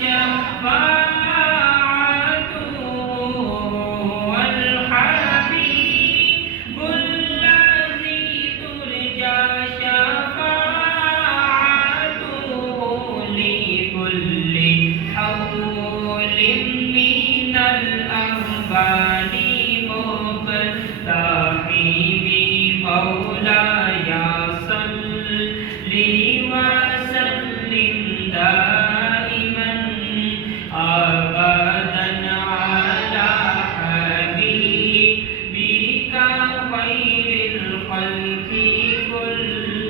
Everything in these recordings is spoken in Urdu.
شفاعته والحبيب الذي ترجى شفاعته لكل حول من الأنبال مقتحم مولاي صل وسلم دائما أبدا على حبيبك خير الخلق كلهم.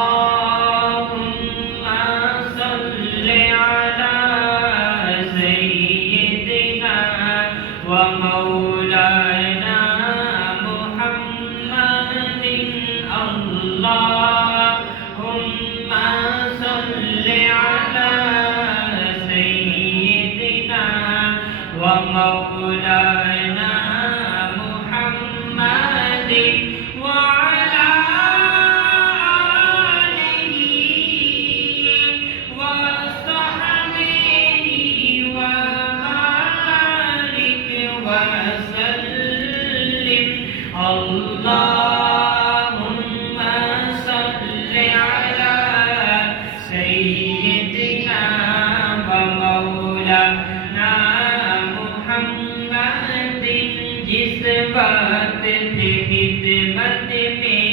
اللهم صل على سيدنا ومولانا محمد. اللهم صل على سيدنا ومولانا محمد وعلى آله وصحبه وبارك وسلم. اللهم صل على سيدنا ومولانا محمد. جس وقت خدمت میں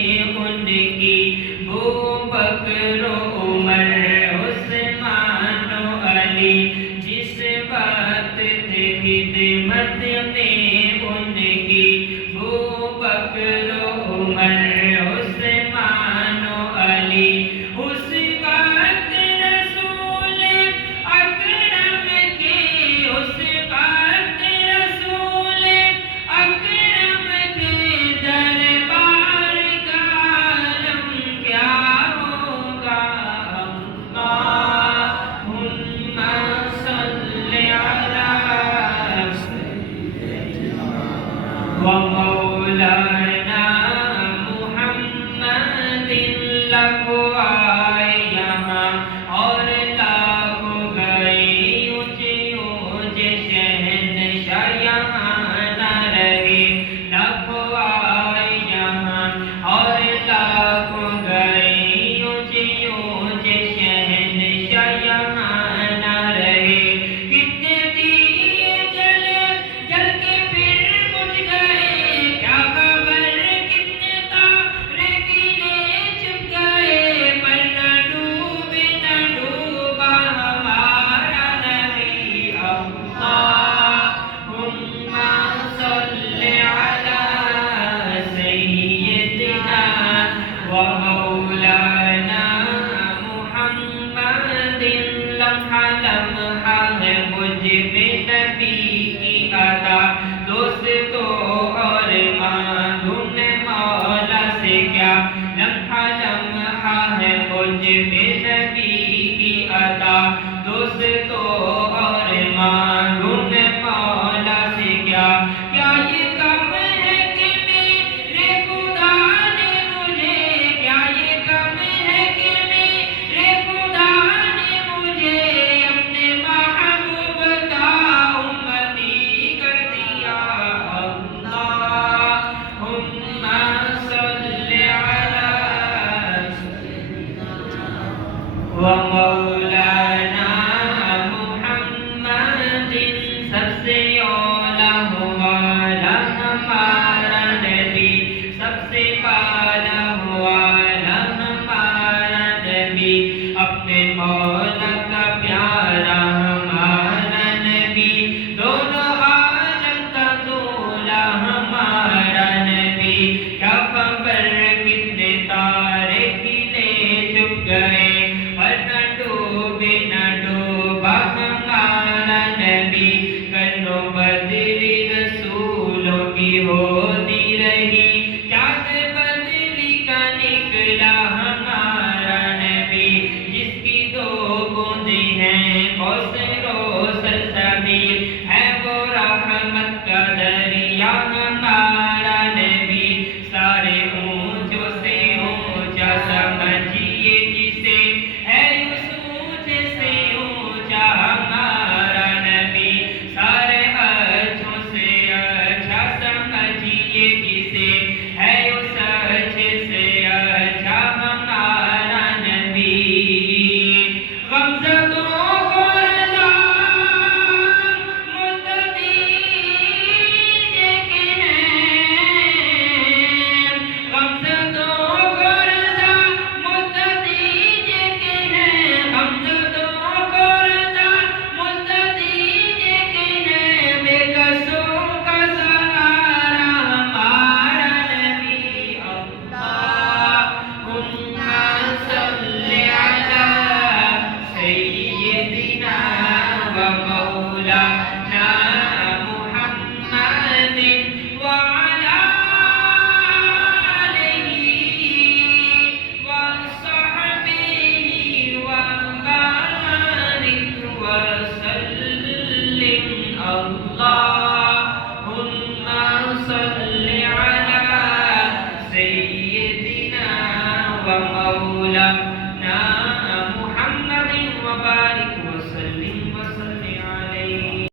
ان کی ابو بکر عمر عثمان و علی. جس وقت خدمت میں ان کی ابو بکر عمر عثمان و علی. اس وقت رسول اکرم کے اس وقت رسول اکرم کے دربار کا عالم کیا ہوگا. اللہم صل علی ومولانا محمد. لکھوائے یہاں اور لاکھوں گئے اونچے اونچے شہنشاہ یہاں نہ رہے. لکھوائے یہاں اور لاکھوں گئے اونچے اونچے شہنشاہ یہاں نہ رہے. کتنے دیے جلے جل کے پھر بجھ گئے. کیا خبر کتنے تارے گرے چھپ گئے. پر نہ ڈوبا ہمارا نبی. اللہم صل علی سیدنا ومولانا محمد. لمحہ لمحہ ہے مجھ میں نبی کی عطا. دوستوں اور مانگوں میں مولا سے کیا. لمحہ لمحہ ہے مجھ میں نبی کی عطا. دوستوں اور مانگوں میں مولا سے کیا. کیا یہ کم ہے کہ میرے خدا نے مجھے. کیا یہ کم ہے کہ میرے خدا نے مجھے اپنے محبوب کا امتی کر دیا. اللہم صل علی سیدنا